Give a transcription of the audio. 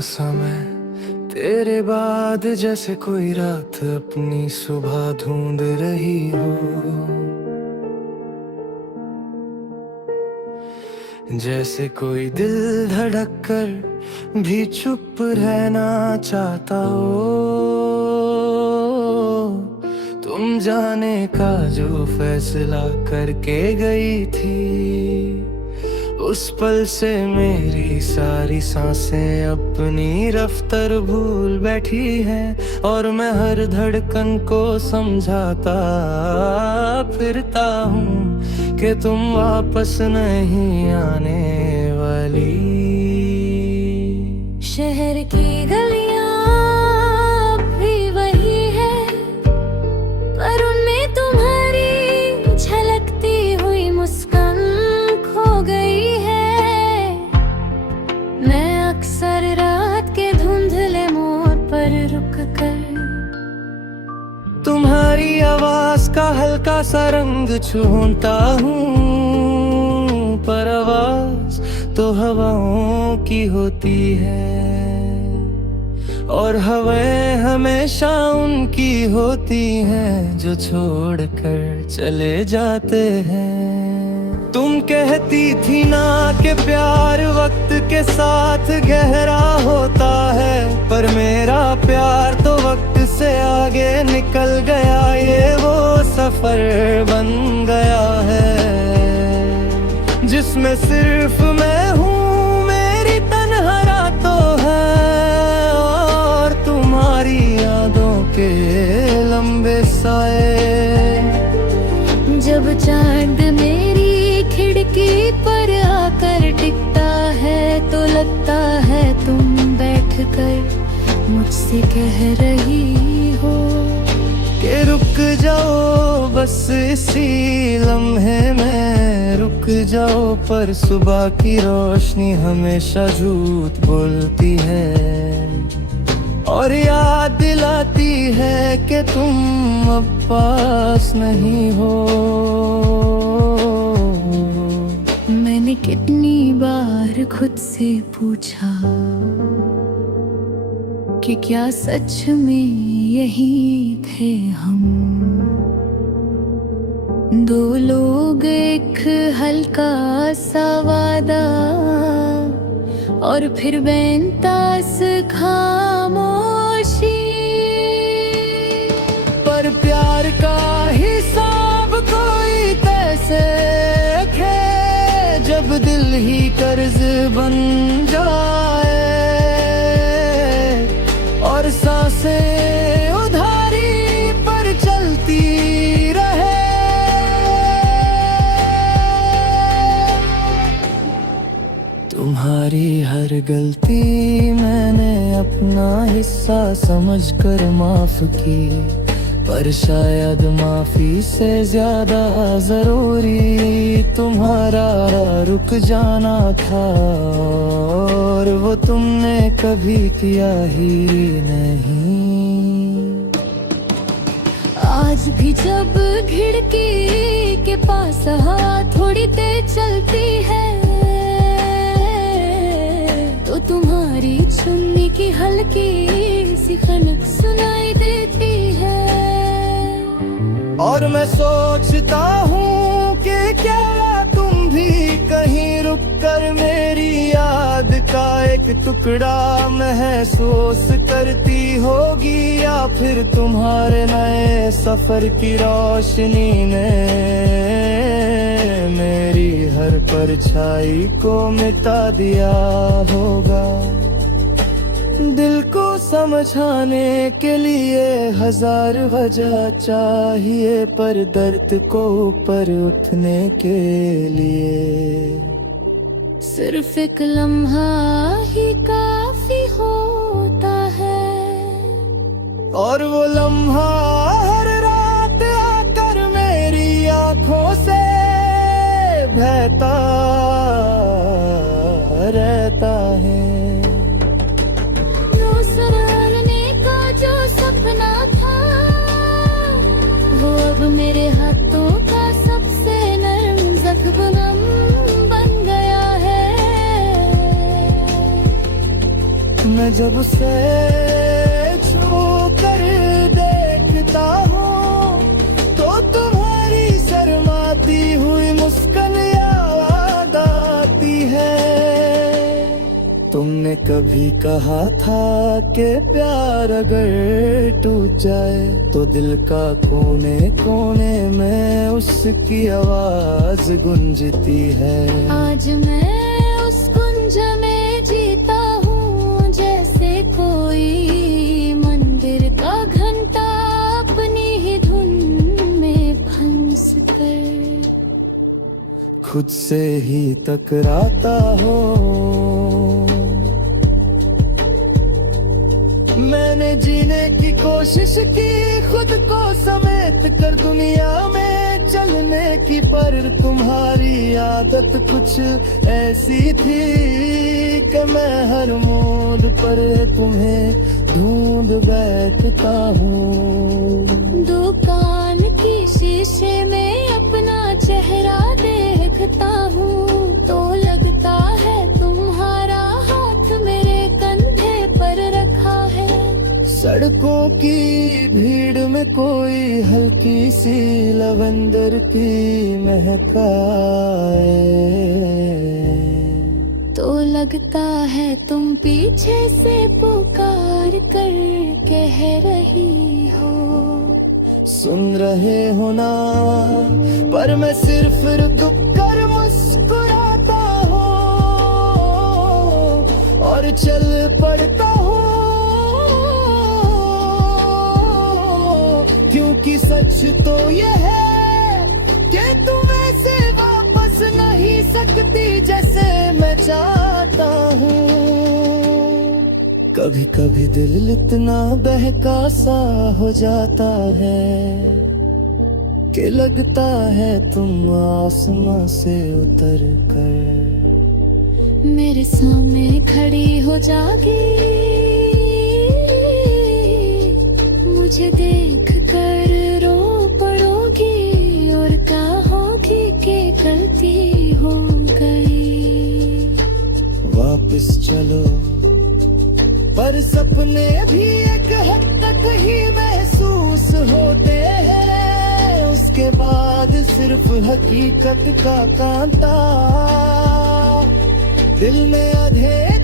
सा मैं तेरे बाद, जैसे कोई रात अपनी सुबह ढूंढ रही हो। जैसे कोई दिल धड़क कर भी चुप रहना चाहता हो। तुम जाने का जो फैसला करके गई थी, उस पल से मेरी सारी सांसें अपनी रफ्तार भूल बैठी हैं। और मैं हर धड़कन को समझाता फिरता हूँ कि तुम वापस नहीं आने वाली। शहर की गलियां भी वही है, पर उनमें तुम्हारी झलकती हुई मुस्कान खो गई है। मैं अक्सर रात के धुंधले मोड़ पर रुक कर तुम्हारी आवाज का हल्का सा रंग छूता हूँ, पर आवाज तो हवाओं की होती है, और हवाएं हमेशा उनकी होती हैं जो छोड़कर चले जाते हैं। तुम कहती थी ना कि प्यार वक्त के साथ गहरा होता है, पर मेरा प्यार तो वक्त से आगे निकल गया। ये वो सफर बन गया है जिसमें सिर्फ मैं हूँ, मेरी तन्हा रातों है और तुम्हारी यादों के लंबे साए। जब चांद मेरी खिड़की पर आकर टिकता है, तो लगता है तुम बैठकर मुझसे कह रही हो कि रुक जाओ बस इसी लम्हे में, रुक जाओ। पर सुबह की रोशनी हमेशा झूठ बोलती है और याद दिलाती है कि तुम अब पास नहीं हो। मैंने कितनी बार खुद से पूछा कि क्या सच में यही थे हम, दो लोग एक हल्का सा वादा और फिर बेंतास खामोशी। पर प्यार का हिसाब कोई कैसे रखे जब दिल ही कर्ज बन जाए और सांसें उधारी पर चलती रहे। तुम्हारी हर गलती मैंने अपना हिस्सा समझकर माफ की, पर शायद माफी से ज्यादा जरूरी तुम्हारा रुक जाना था, और वो तुमने कभी किया ही नहीं। आज भी जब खिड़की के पास हवा थोड़ी तेज चलती है, तो तुम्हारी चुन्नी की हल्की सी खनक सुनाई देती है। और मैं सोचता हूँ कि क्या तुम भी कहीं रुक कर मेरी याद का एक टुकड़ा महसूस करती होगी, या फिर तुम्हारे नए सफर की रोशनी ने मेरी हर परछाई को मिटा दिया होगा। दिल को समझाने के लिए हजार वजह चाहिए, पर दर्द को ऊपर उठने के लिए सिर्फ एक लम्हा ही काफी होता है, और वो लम्हा हर रात आकर मेरी आंखों से बहता रहता है। सपना था वो अब मेरे हाथों का सबसे नरम जख्म बन गया है। मैं जब उसे छू कर देखता हूँ तो तुम्हारी शर्माती हुई मुस्कान याद आती है। तुमने कभी कहा था कि प्यार अगर टूट जाए तो दिल का कोने कोने में उसकी आवाज गूंजती है। आज मैं उस कुंज में जीता हूँ जैसे कोई मंदिर का घंटा अपनी ही धुन में फंस कर खुद से ही टकराता हो। मैंने जीने की कोशिश की खुद को समेट कर दुनिया में चलने की, पर तुम्हारी आदत कुछ ऐसी थी कि मैं हर मोड़ पर तुम्हें ढूंढ बैठता हूँ। दुकान की शीशे में अपना चेहरा देखता हूँ तो लगता है तुम्हारा हाथ मेरे कंधे पर रखा है। सड़कों की भीड़ में कोई हल्की सी लवेंडर की महक आए तो लगता है तुम पीछे से पुकार कर कह रही हो। सुन रहे हो ना, पर मैं सिर्फ रुक कर मुस्कुराता हूँ और चल पड़ता हूँ, क्योंकि सच तो ये है कि तुम ऐसे वापस नहीं सकती जैसे मैं चाहता हूँ। कभी कभी दिल इतना बहका सा हो जाता है कि लगता है तुम आसमां से उतर कर मेरे सामने खड़ी हो जागी, मुझे देख कर रो पड़ोगी और कहोगी कि गलती हो गई। वापस चलो, पर सपने भी एक हद तक ही महसूस होते हैं, उसके बाद सिर्फ हकीकत का कांटा दिल में अंधेरा